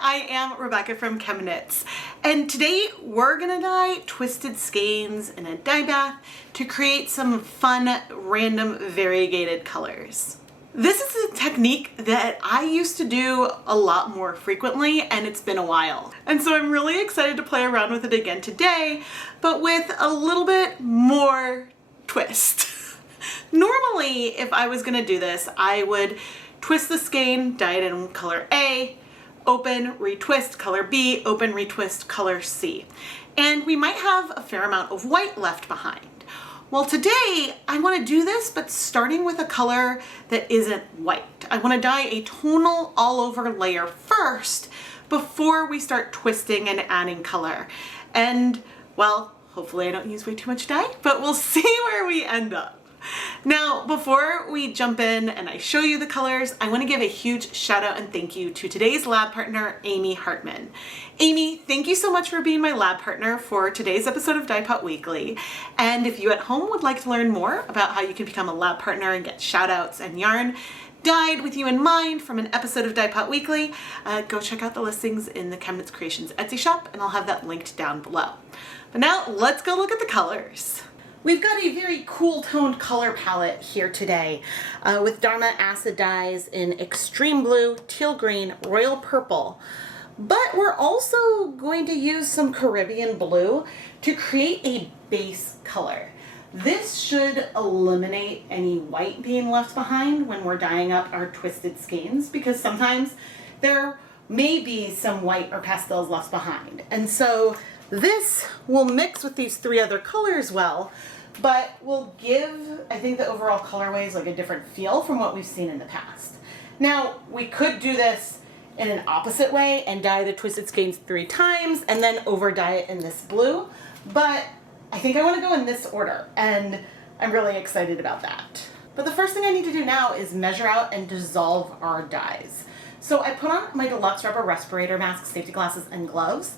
I am Rebecca from ChemKnits, and today we're gonna dye twisted skeins in a dye bath to create some fun, random, variegated colors. This is a technique that I used to do a lot more frequently, and it's been a while. And so I'm really excited to play around with it again today, but with a little bit more twist. Normally, if I was gonna do this, I would twist the skein, dye it in color A, open, retwist, color B, open, retwist, color C. And we might have a fair amount of white left behind. Well, today I want to do this, but starting with a color that isn't white. I want to dye a tonal all over layer first before we start twisting and adding color. And well, hopefully I don't use way too much dye, but we'll see where we end up. Now, before we jump in and I show you the colors, I want to give a huge shout out and thank you to today's lab partner, Amy Hartman. Amy, thank you so much for being my lab partner for today's episode of Dyepot Weekly. And if you at home would like to learn more about how you can become a lab partner and get shout outs and yarn dyed with you in mind from an episode of Dyepot Weekly, go check out the listings in the ChemKnits Creations Etsy shop, and I'll have that linked down below. But now let's go look at the colors. We've got a very cool toned color palette here today with Dharma acid dyes in extreme blue, teal green, royal purple. But we're also going to use some Caribbean blue to create a base color. This should eliminate any white being left behind when we're dyeing up our twisted skeins, because sometimes there may be some white or pastels left behind. And so this will mix with these three other colors well, but will give, I think, the overall colorways like a different feel from what we've seen in the past. Now, we could do this in an opposite way and dye the twisted skeins 3 times and then over dye it in this blue, but I think I want to go in this order, and I'm really excited about that. But the first thing I need to do now is measure out and dissolve our dyes. So I put on my deluxe rubber respirator mask, safety glasses, and gloves,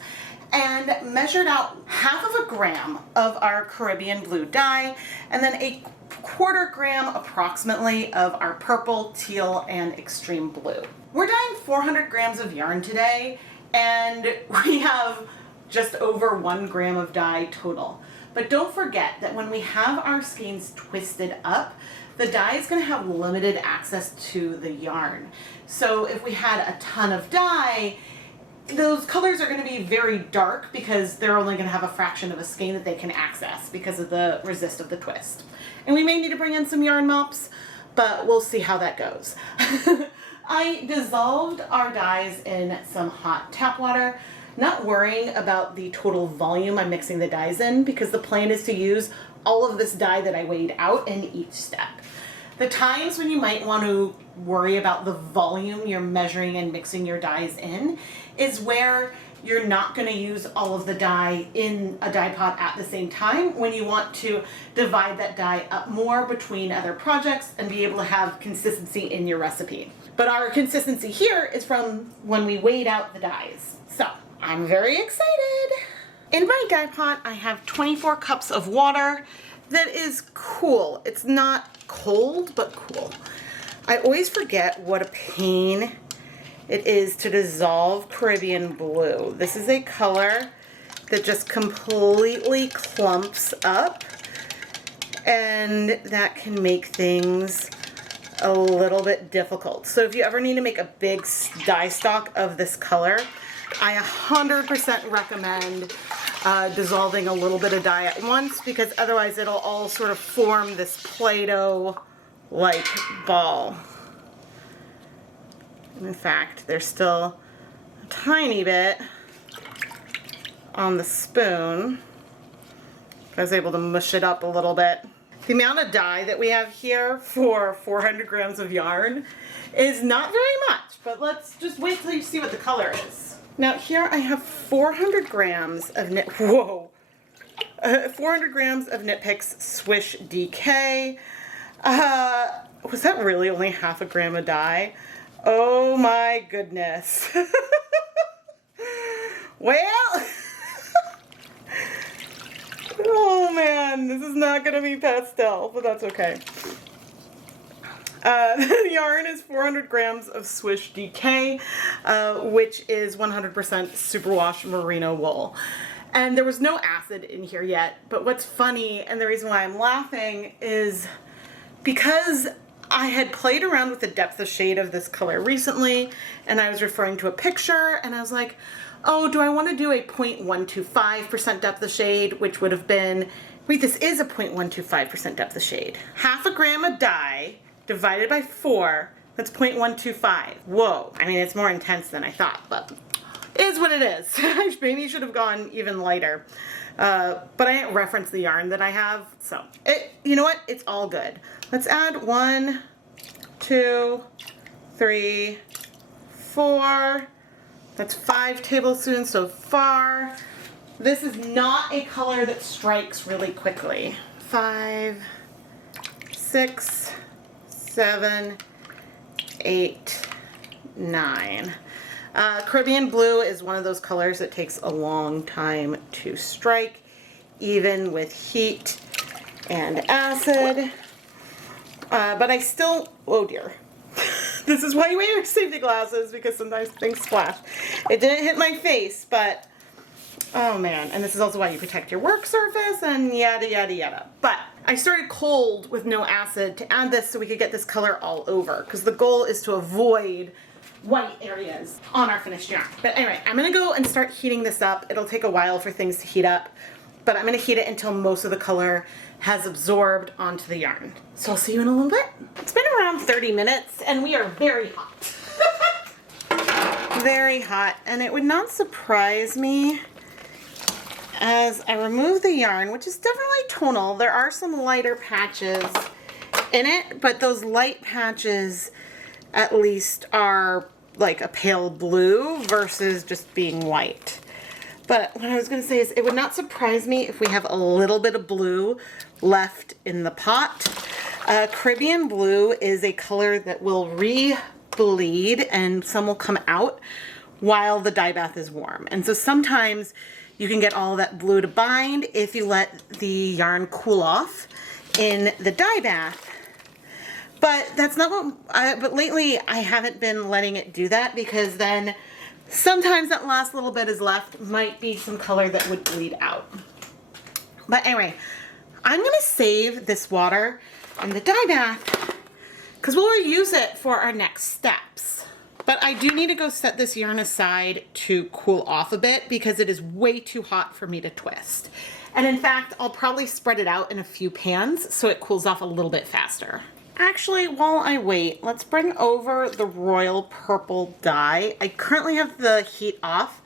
and measured out 1/2 gram of our Caribbean blue dye, and then a 1/4 gram approximately of our purple, teal, and extreme blue. We're dyeing 400 grams of yarn today, and we have just over 1 gram of dye total. But don't forget that when we have our skeins twisted up, the dye is going to have limited access to the yarn. So if we had a ton of dye, those colors are going to be very dark because they're only going to have a fraction of a skein that they can access because of the resist of the twist. And we may need to bring in some yarn mops, but we'll see how that goes. I dissolved our dyes in some hot tap water, not worrying about the total volume I'm mixing the dyes in, because the plan is to use all of this dye that I weighed out in each step. The times when you might want to worry about the volume you're measuring and mixing your dyes in is where you're not going to use all of the dye in a dye pot at the same time, when you want to divide that dye up more between other projects and be able to have consistency in your recipe. But our consistency here is from when we weighed out the dyes. So I'm very excited. In my dye pot, I have 24 cups of water that is cool. It's not cold, but cool. I always forget what a pain it is to dissolve Caribbean blue. This is a color that just completely clumps up, and that can make things a little bit difficult. So if you ever need to make a big dye stock of this color, I 100% recommend dissolving a little bit of dye at once, because otherwise it'll all sort of form this Play-Doh-like ball. In fact, there's still a tiny bit on the spoon. I was able to mush it up a little bit. The amount of dye that we have here for 400 grams of yarn is not very much, but let's just wait till you see what the color is. Now here I have 400 grams of 400 grams of Knit Picks Swish DK. Was that really only 1/2 gram of dye? Oh my goodness. Well, oh man, this is not gonna be pastel, but that's okay. The yarn is 400 grams of Swish DK, which is 100% superwash merino wool. And there was no acid in here yet, but what's funny, and the reason why I'm laughing, is because I had played around with the depth of shade of this color recently, and I was referring to a picture, and I was like, oh, do I want to do a 0.125% depth of shade, which would have been, wait, this is a 0.125% depth of shade. Half a gram of dye divided by 4, that's 0.125. Whoa, I mean, it's more intense than I thought, but it is what it is. I maybe should have gone even lighter, but I didn't reference the yarn that I have, so you know what, it's all good. Let's add 1, 2, 3, 4, that's 5 tablespoons so far. This is not a color that strikes really quickly. 5, 6, 7, 8, 9. Caribbean blue is one of those colors that takes a long time to strike, even with heat and acid. But I still, oh dear. This is why you wear your safety glasses, because sometimes things splash. It didn't hit my face, but oh man. And this is also why you protect your work surface and yada yada yada. But I started cold with no acid to add this so we could get this color all over, because the goal is to avoid white areas on our finished yarn. But anyway, I'm gonna go and start heating this up. It'll take a while for things to heat up, but I'm gonna heat it until most of the color has absorbed onto the yarn. So I'll see you in a little bit. It's been around 30 minutes and we are very hot. Very hot, and it would not surprise me as I remove the yarn, which is definitely tonal. There are some lighter patches in it, but those light patches at least are like a pale blue versus just being white. But what I was going to say is it would not surprise me if we have a little bit of blue left in the pot. Caribbean blue is a color that will re-bleed and some will come out while the dye bath is warm. And so sometimes you can get all that blue to bind if you let the yarn cool off in the dye bath. But that's not what, but lately I haven't been letting it do that, because then sometimes that last little bit is left might be some color that would bleed out. But anyway, I'm gonna save this water in the dye bath because we'll reuse it for our next steps. But I do need to go set this yarn aside to cool off a bit because it is way too hot for me to twist. And in fact, I'll probably spread it out in a few pans so it cools off a little bit faster. Actually, while I wait, let's bring over the royal purple dye. I currently have the heat off,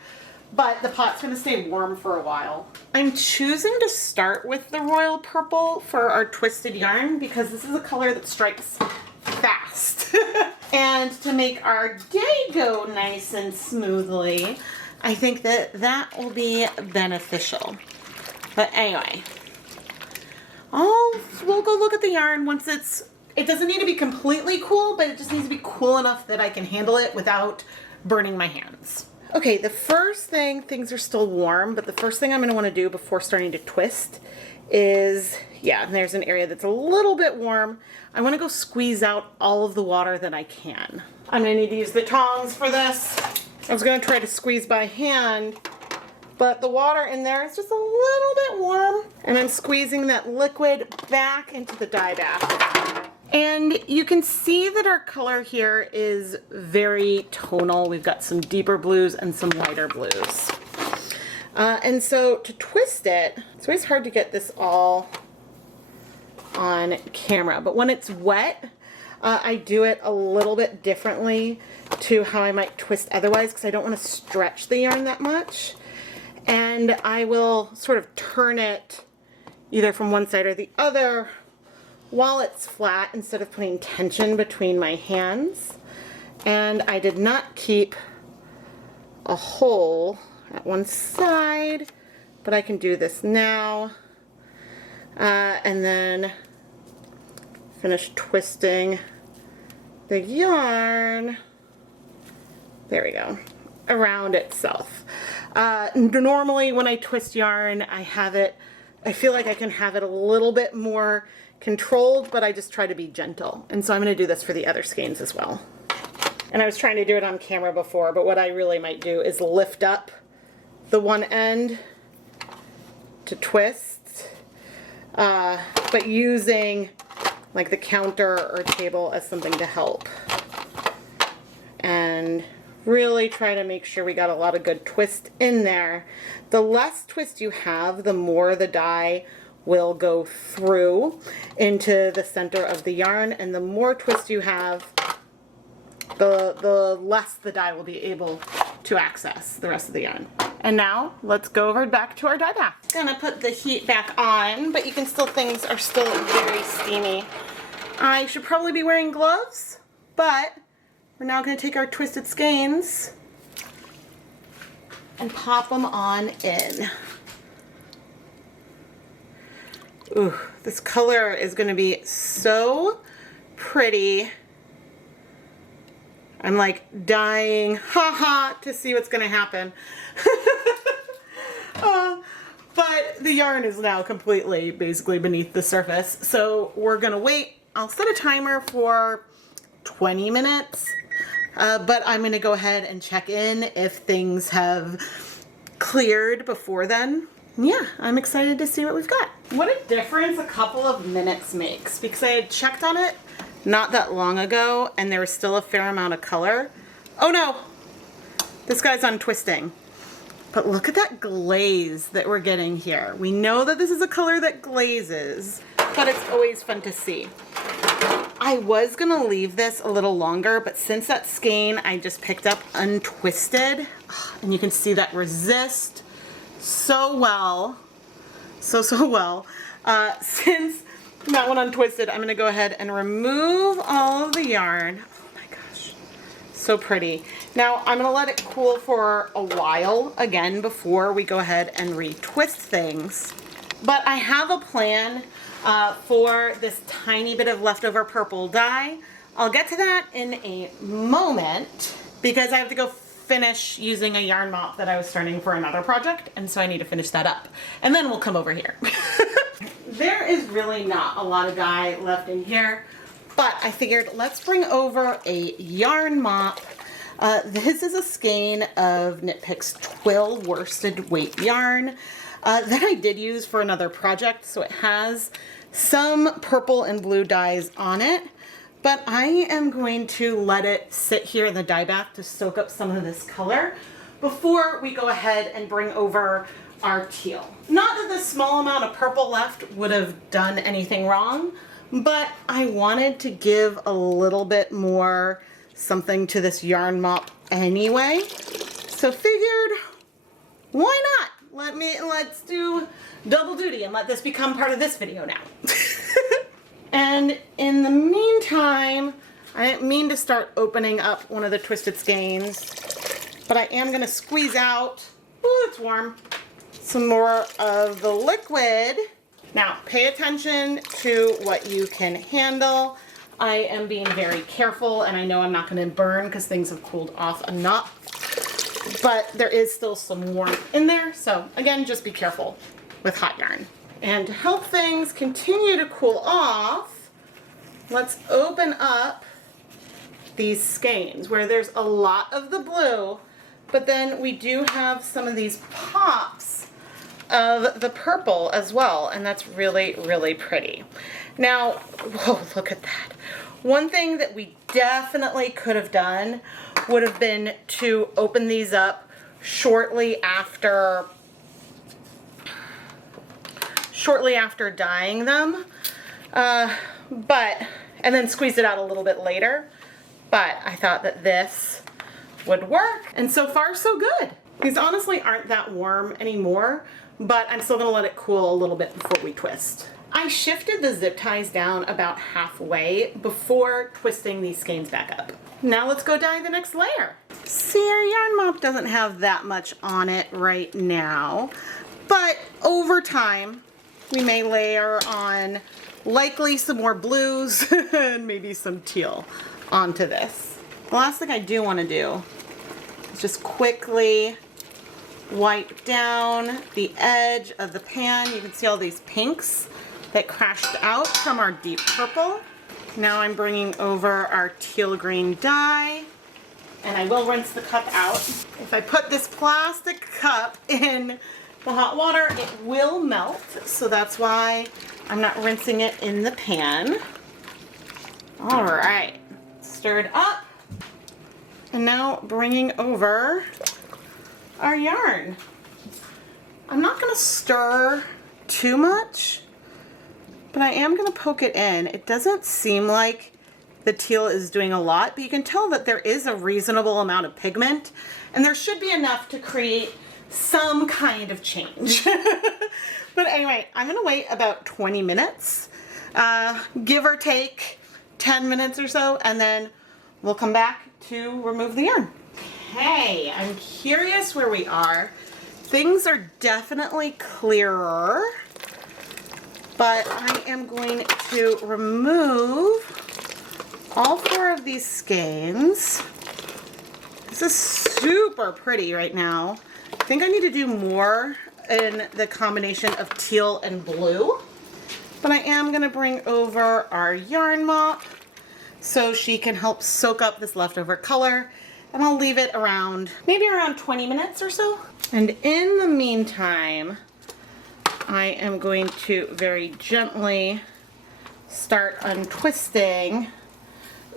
but the pot's gonna stay warm for a while. I'm choosing to start with the royal purple for our twisted yarn because this is a color that strikes fast. And to make our day go nice and smoothly, I think that that will be beneficial. But anyway, we'll go look at the yarn once it doesn't need to be completely cool, but it just needs to be cool enough that I can handle it without burning my hands. Okay, the first thing, things are still warm, but the first thing I'm going to want to do before starting to twist is, yeah, there's an area that's a little bit warm. I want to go squeeze out all of the water that I can. I'm going to need to use the tongs for this. I was going to try to squeeze by hand, but the water in there is just a little bit warm, and I'm squeezing that liquid back into the dye bath. And you can see that our color here is very tonal. We've got some deeper blues and some lighter blues. And so to twist it, it's always hard to get this all on camera, but when it's wet, I do it a little bit differently to how I might twist otherwise because I don't want to stretch the yarn that much. And I will sort of turn it either from one side or the other while it's flat instead of putting tension between my hands. And I did not keep a hole at one side, but I can do this now. And then finish twisting the yarn, there we go, around itself. Normally when I twist yarn, I feel like I can have it a little bit more controlled, but I just try to be gentle. And so I'm going to do this for the other skeins as well. And I was trying to do it on camera before, but what I really might do is lift up the one end to twist, but using like the counter or table as something to help. And really try to make sure we got a lot of good twist in there. The less twist you have, the more the dye will go through into the center of the yarn, and the more twist you have, the less the dye will be able to access the rest of the yarn. And now let's go over back to our dye bath. Gonna put the heat back on, but you can still, things are still very steamy. I should probably be wearing gloves, but we're now gonna take our twisted skeins and pop them on in. Ooh, this color is gonna be so pretty. I'm like dying, haha, to see what's gonna happen. But the yarn is now completely basically beneath the surface. So we're gonna wait. I'll set a timer for 20 minutes, but I'm gonna go ahead and check in if things have cleared before then. Yeah, I'm excited to see what we've got. What a difference a couple of minutes makes, because I had checked on it not that long ago and there was still a fair amount of color. Oh no, this guy's untwisting. But look at that glaze that we're getting here. We know that this is a color that glazes, but it's always fun to see. I was gonna leave this a little longer, but since that skein I just picked up untwisted, and you can see that resist so well, so well. Since that one untwisted, I'm gonna go ahead and remove all of the yarn. Oh my gosh, so pretty. Now I'm gonna let it cool for a while again before we go ahead and retwist things. But I have a plan for this tiny bit of leftover purple dye. I'll get to that in a moment because I have to go finish using a yarn mop that I was starting for another project, and so I need to finish that up. And then we'll come over here. There is really not a lot of dye left in here, but I figured let's bring over a yarn mop. This is a skein of Knit Picks Twill worsted weight yarn that I did use for another project, so it has some purple and blue dyes on it, but I am going to let it sit here in the dye bath to soak up some of this color before we go ahead and bring over our teal. Not that the small amount of purple left would have done anything wrong, but I wanted to give a little bit more something to this yarn mop anyway, so figured, why not? Let's do double duty and let this become part of this video now. And in the meantime, I didn't mean to start opening up one of the twisted skeins, but I am gonna squeeze out, ooh, it's warm, some more of the liquid. Now, pay attention to what you can handle. I am being very careful, and I know I'm not gonna burn because things have cooled off enough, but there is still some warmth in there. So again, just be careful with hot yarn. And to help things continue to cool off, let's open up these skeins where there's a lot of the blue, but then we do have some of these pops of the purple as well, and that's really, really pretty. Now, whoa, look at that. One thing that we definitely could have done would have been to open these up shortly after dyeing them, and then squeeze it out a little bit later. But I thought that this would work, and so far so good. These honestly aren't that warm anymore, but I'm still gonna let it cool a little bit before we twist. I shifted the zip ties down about halfway before twisting these skeins back up. Now let's go dye the next layer. See, our yarn mop doesn't have that much on it right now, but over time, we may layer on likely some more blues and maybe some teal onto this. The last thing I do want to do is just quickly wipe down the edge of the pan. You can see all these pinks that crashed out from our deep purple. Now I'm bringing over our teal green dye, and I will rinse the cup out. If I put this plastic cup in the hot water, it will melt, so that's why I'm not rinsing it in the pan. All right, stirred up. And now bringing over our yarn. I'm not gonna stir too much, but I am gonna poke it in. It doesn't seem like the teal is doing a lot, but you can tell that there is a reasonable amount of pigment, and there should be enough to create some kind of change. But anyway, I'm gonna wait about 20 minutes, give or take 10 minutes or so, and then we'll come back to remove the yarn. Okay, I'm curious where we are. Things are definitely clearer, but I am going to remove all 4 of these skeins. This is super pretty right now. I think I need to do more in the combination of teal and blue, but I am going to bring over our yarn mop so she can help soak up this leftover color, and I'll leave it around, maybe around 20 minutes or so. And in the meantime, I am going to very gently start untwisting.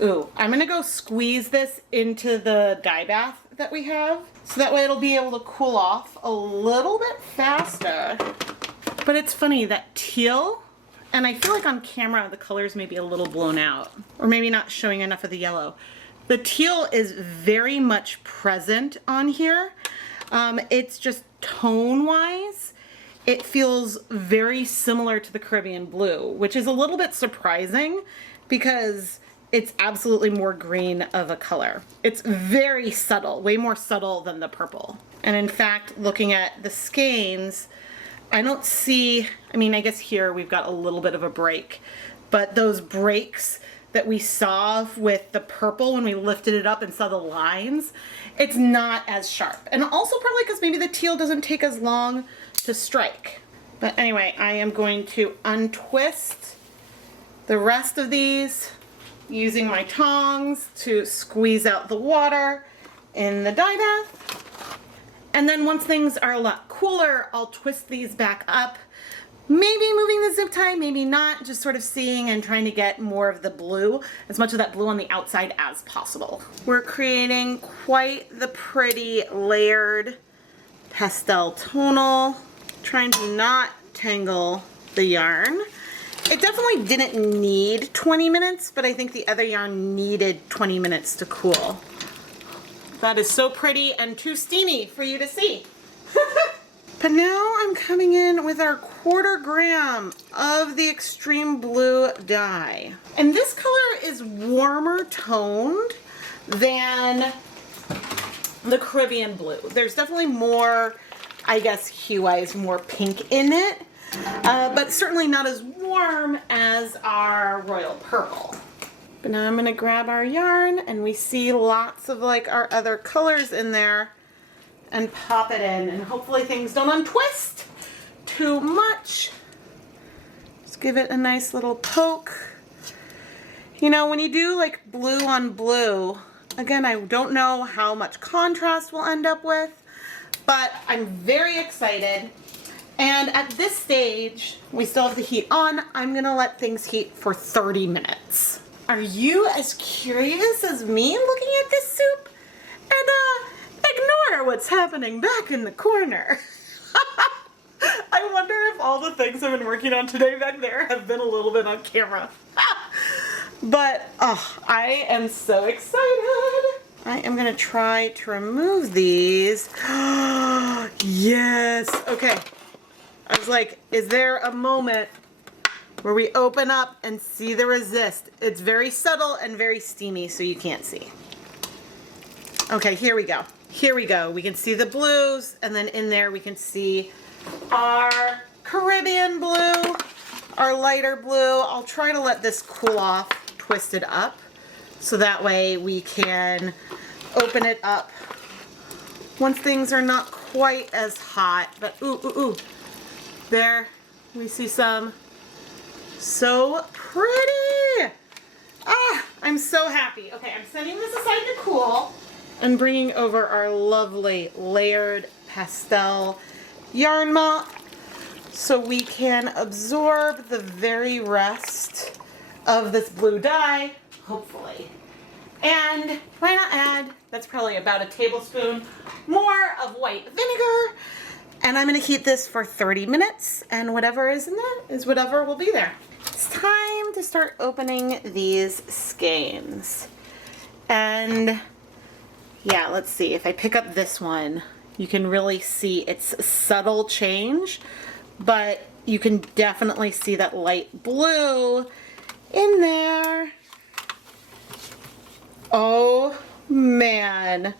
Ooh, I'm gonna go squeeze this into the dye bath that we have, so that way it'll be able to cool off a little bit faster. But it's funny, that teal, and I feel like on camera the colors may be a little blown out, or maybe not showing enough of the yellow. The teal is very much present on here. It's just tone-wise, it feels very similar to the Caribbean blue, which is a little bit surprising because it's absolutely more green of a color. It's very subtle, way more subtle than the purple. And in fact, looking at the skeins, I don't see, I mean, I guess here we've got a little bit of a break, but those breaks that we saw with the purple when we lifted it up and saw the lines, it's not as sharp. And also probably because maybe the teal doesn't take as long to strike. But anyway, I am going to untwist the rest of these using my tongs to squeeze out the water in the dye bath. And then once things are a lot cooler, I'll twist these back up. Maybe moving the zip tie, maybe not, just sort of seeing and trying to get more of the blue, as much of that blue on the outside as possible. We're creating quite the pretty layered pastel tonal, trying to not tangle the yarn. It definitely didn't need 20 minutes, but I think the other yarn needed 20 minutes to cool. That is so pretty and too steamy for you to see. But now I'm coming in with our 1/4 gram of the extreme blue dye. And this color is warmer toned than the Caribbean blue. There's definitely more, I guess, hue-wise, more pink in it, but certainly not as warm as our royal purple. But now I'm gonna grab our yarn, and we see lots of like our other colors in there, and pop it in, and hopefully things don't untwist too much. Just give it a nice little poke. You know, when you do like blue on blue, again, I don't know how much contrast we'll end up with, but I'm very excited. And at this stage, we still have the heat on. I'm gonna let things heat for 30 minutes. Are you as curious as me looking at this soup? And ignore what's happening back in the corner. I wonder if all the things I've been working on today back there have been a little bit on camera. But, oh, I am so excited. I am gonna try to remove these. Yes, okay. I was like, is there a moment where we open up and see the resist? It's very subtle and very steamy, so you can't see. Okay, here we go. Here we go. We can see the blues, and then in there we can see our Caribbean blue, our lighter blue. I'll try to let this cool off, twist it up, so that way we can open it up once things are not quite as hot. But ooh, ooh, ooh. There, we see some So pretty. Ah, I'm so happy. Okay, I'm setting this aside to cool and bringing over our lovely layered pastel yarn mop so we can absorb the very rest of this blue dye, hopefully. And why not add, that's probably about a tablespoon more of white vinegar. And I'm gonna heat this for 30 minutes, and whatever is in there is whatever will be there. It's time to start opening these skeins. And yeah, let's see, if I pick up this one, you can really see its subtle change, but you can definitely see that light blue in there. Oh man.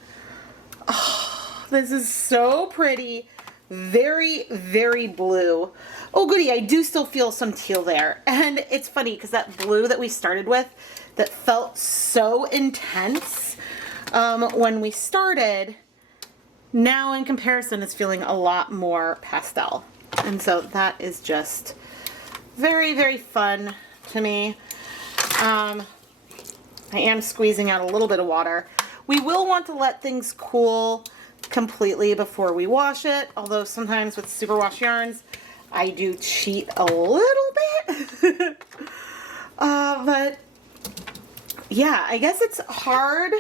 Oh, this is so pretty. Very, very blue. Oh goody, I do still feel some teal there. And it's funny because that blue that we started with that felt so intense when we started, now in comparison is feeling a lot more pastel. And so that is just very, very fun to me. I am squeezing out a little bit of water. We will want to let things cool completely before we wash it, although sometimes with superwash yarns I do cheat a little bit. But yeah, I guess it's hard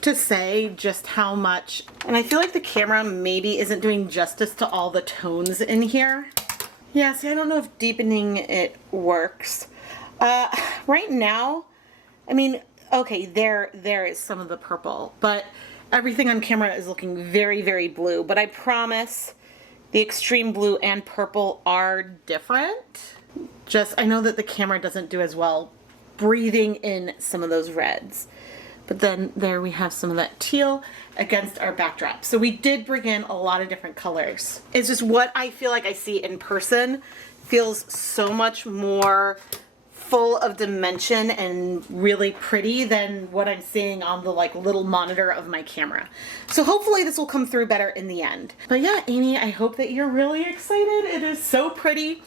to say just how much, and I feel like the camera maybe isn't doing justice to all the tones in here. Yeah, see, I don't know if deepening it works. Right now, I mean, okay, there is some of the purple, but everything on camera is looking very, very blue. But I promise the extreme blue and purple are different. Just, I know that the camera doesn't do as well breathing in some of those reds. But then there we have some of that teal against our backdrop. So we did bring in a lot of different colors. It's just what I feel like I see in person feels so much more full of dimension and really pretty than what I'm seeing on the like little monitor of my camera. So hopefully this will come through better in the end. But yeah, Amy, I hope that you're really excited. It is so pretty.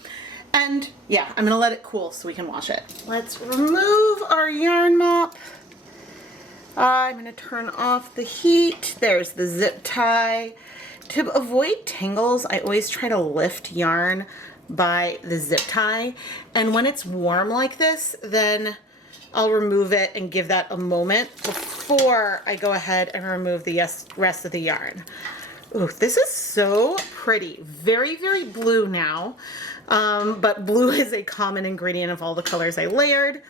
And yeah, I'm gonna let it cool so we can wash it. Let's remove our yarn mop. I'm gonna turn off the heat. There's the zip tie. To avoid tangles, I always try to lift yarn by the zip tie, and when it's warm like this, then I'll remove it and give that a moment before I go ahead and remove the rest of the yarn. Ooh, this is so pretty. Very, very blue now, but blue is a common ingredient of all the colors I layered.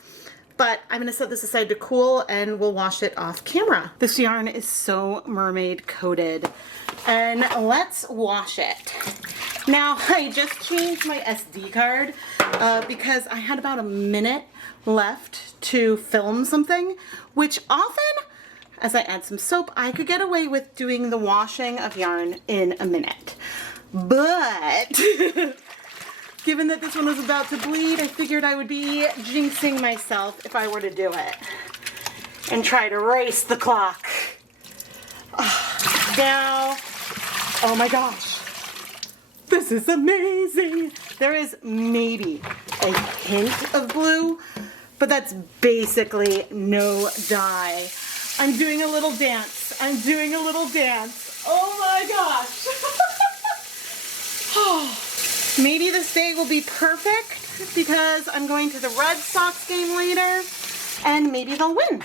But I'm gonna set this aside to cool and we'll wash it off camera. This yarn is so mermaid coated, and let's wash it. Now, I just changed my SD card because I had about a minute left to film something, which often, as I add some soap, I could get away with doing the washing of yarn in a minute. But given that this one was about to bleed, I figured I would be jinxing myself if I were to do it and try to race the clock. Now, oh my gosh. This is amazing. There is maybe a hint of blue, but that's basically no dye. I'm doing a little dance. I'm doing a little dance. Oh my gosh. Maybe this day will be perfect because I'm going to the Red Sox game later and maybe they'll win.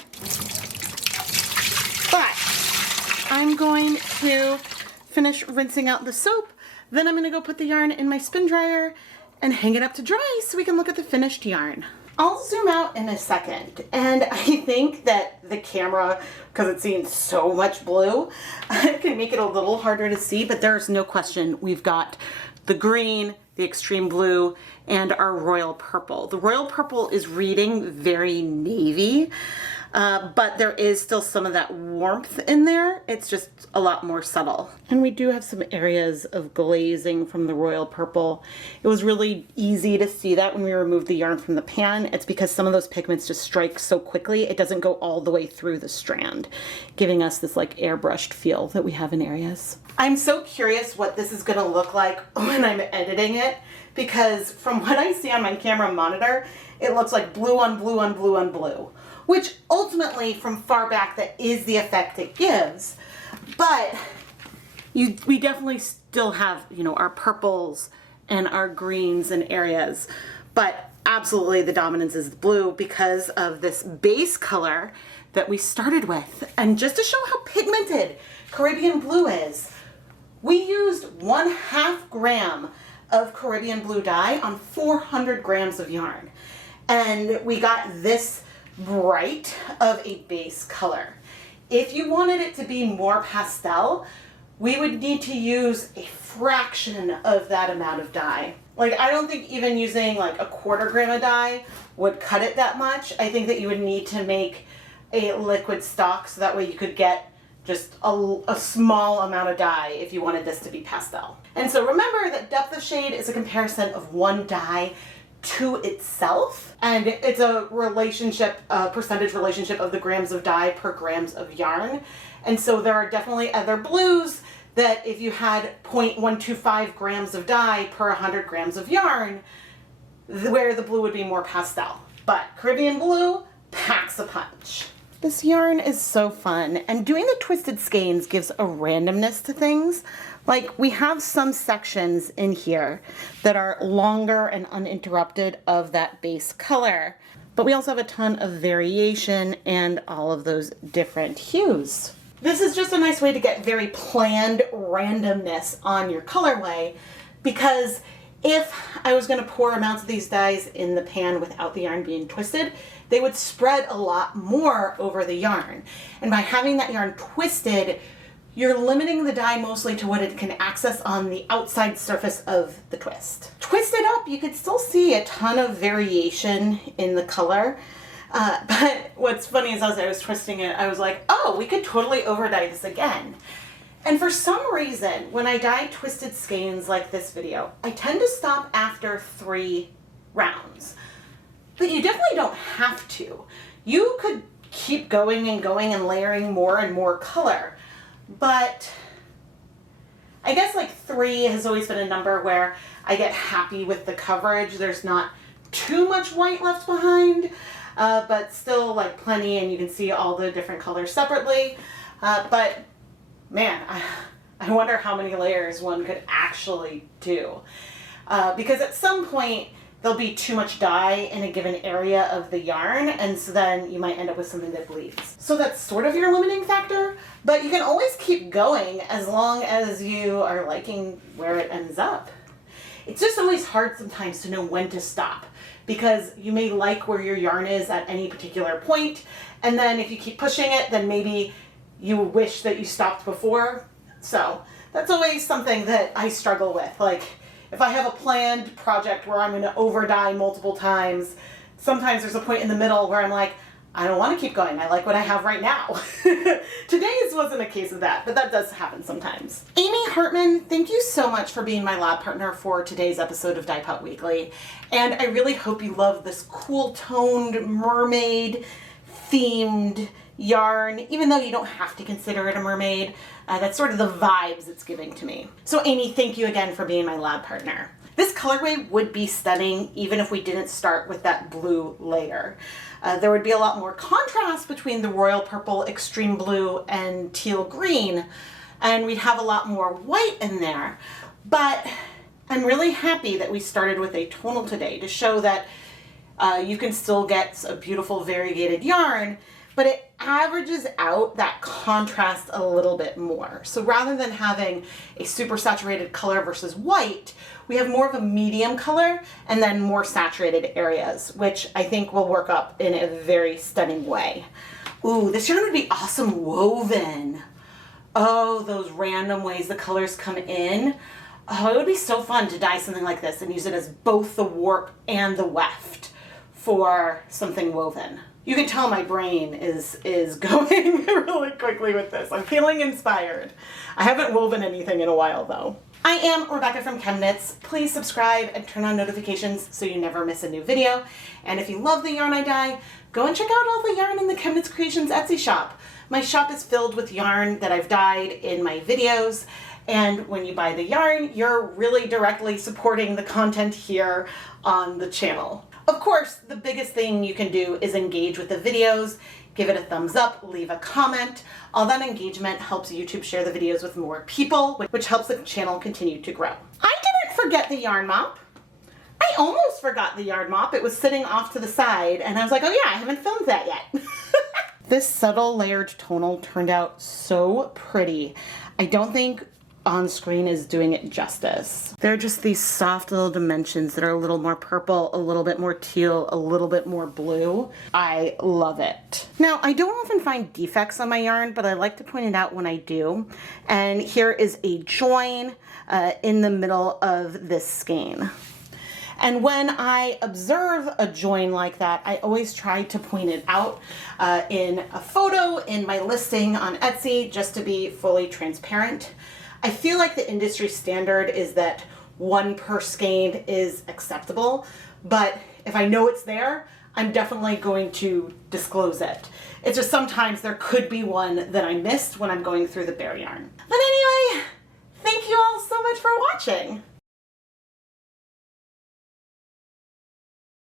But I'm going to finish rinsing out the soap. Then I'm gonna go put the yarn in my spin dryer and hang it up to dry so we can look at the finished yarn. I'll zoom out in a second, and I think that the camera, because it's seeing so much blue, can make it a little harder to see, but there's no question we've got the green, the extreme blue, and our royal purple. The royal purple is reading very navy, but there is still some of that warmth in there. It's just a lot more subtle. And we do have some areas of glazing from the royal purple. It was really easy to see that when we removed the yarn from the pan. It's because some of those pigments just strike so quickly, it doesn't go all the way through the strand, giving us this like airbrushed feel that we have in areas. I'm so curious what this is gonna look like when I'm editing it, because from what I see on my camera monitor, it looks like blue on blue on blue on blue, which ultimately from far back that is the effect it gives. But we definitely still have, you know, our purples and our greens in areas, but absolutely the dominance is the blue because of this base color that we started with. And just to show how pigmented Caribbean blue is, we used 1/2 gram of Caribbean blue dye on 400 grams of yarn. And we got this bright of a base color. If you wanted it to be more pastel, we would need to use a fraction of that amount of dye. Like, I don't think even using like 1/4 gram of dye would cut it that much. I think that you would need to make a liquid stock so that way you could get just a small amount of dye if you wanted this to be pastel. And so remember that depth of shade is a comparison of one dye to itself, and it's a relationship, a percentage relationship of the grams of dye per grams of yarn. And so there are definitely other blues that if you had 0.125 grams of dye per 100 grams of yarn, where the blue would be more pastel. But Caribbean blue packs a punch. This yarn is so fun, and doing the twisted skeins gives a randomness to things. Like, we have some sections in here that are longer and uninterrupted of that base color, but we also have a ton of variation and all of those different hues. This is just a nice way to get very planned randomness on your colorway, because if I was going to pour amounts of these dyes in the pan without the yarn being twisted, they would spread a lot more over the yarn. And by having that yarn twisted, you're limiting the dye mostly to what it can access on the outside surface of the twist. Twisted up, you could still see a ton of variation in the color. But what's funny is as I was twisting it, I was like, oh, we could totally over dye this again. And for some reason, when I dye twisted skeins like this video, I tend to stop after 3 rounds. But you definitely don't have to. You could keep going and layering more and more color. But I guess like 3 has always been a number where I get happy with the coverage. There's not too much white left behind, but still like plenty, and you can see all the different colors separately. But man, I wonder how many layers one could actually do. Because at some point, there'll be too much dye in a given area of the yarn, and so then you might end up with something that bleeds. So that's sort of your limiting factor, but you can always keep going as long as you are liking where it ends up. It's just always hard sometimes to know when to stop, because you may like where your yarn is at any particular point, and then if you keep pushing it, then maybe you wish that you stopped before. So that's always something that I struggle with. Like, if I have a planned project where I'm going to over dye multiple times, sometimes there's a point in the middle where I'm like, I don't want to keep going. I like what I have right now. Today's wasn't a case of that, but that does happen sometimes. Amy Hartman, thank you so much for being my lab partner for today's episode of Dyepot Weekly. And I really hope you love this cool toned mermaid themed yarn, even though you don't have to consider it a mermaid. That's sort of the vibes it's giving to me. So Amy, thank you again for being my lab partner. This colorway would be stunning even if we didn't start with that blue layer. There would be a lot more contrast between the royal purple, extreme blue, and teal green, and we'd have a lot more white in there. But I'm really happy that we started with a tonal today to show that you can still get a beautiful variegated yarn, but it averages out that contrast a little bit more. So rather than having a super saturated color versus white, we have more of a medium color and then more saturated areas, which I think will work up in a very stunning way. Ooh, this yarn would be awesome woven. Oh, those random ways the colors come in. Oh, it would be so fun to dye something like this and use it as both the warp and the weft for something woven. You can tell my brain is going really quickly with this. I'm feeling inspired. I haven't woven anything in a while though. I am Rebecca from ChemKnits. Please subscribe and turn on notifications so you never miss a new video. And if you love the yarn I dye, go and check out all the yarn in the ChemKnits Creations Etsy shop. My shop is filled with yarn that I've dyed in my videos. And when you buy the yarn, you're really directly supporting the content here on the channel. Of course, the biggest thing you can do is engage with the videos, give it a thumbs up, leave a comment. All that engagement helps YouTube share the videos with more people, which helps the channel continue to grow. I didn't forget the yarn mop. I almost forgot the yarn mop. It was sitting off to the side and I was like, oh yeah, I haven't filmed that yet. This subtle layered tonal turned out so pretty. I don't think on screen is doing it justice. They're just these soft little dimensions that are a little more purple, a little bit more teal, a little bit more blue. I love it. Now, I don't often find defects on my yarn, but I like to point it out when I do. And here is a join in the middle of this skein. And when I observe a join like that, I always try to point it out in a photo in my listing on Etsy, just to be fully transparent. I feel like the industry standard is that 1 per skein is acceptable, but if I know it's there, I'm definitely going to disclose it. It's just sometimes there could be one that I missed when I'm going through the bare yarn. But anyway, thank you all so much for watching.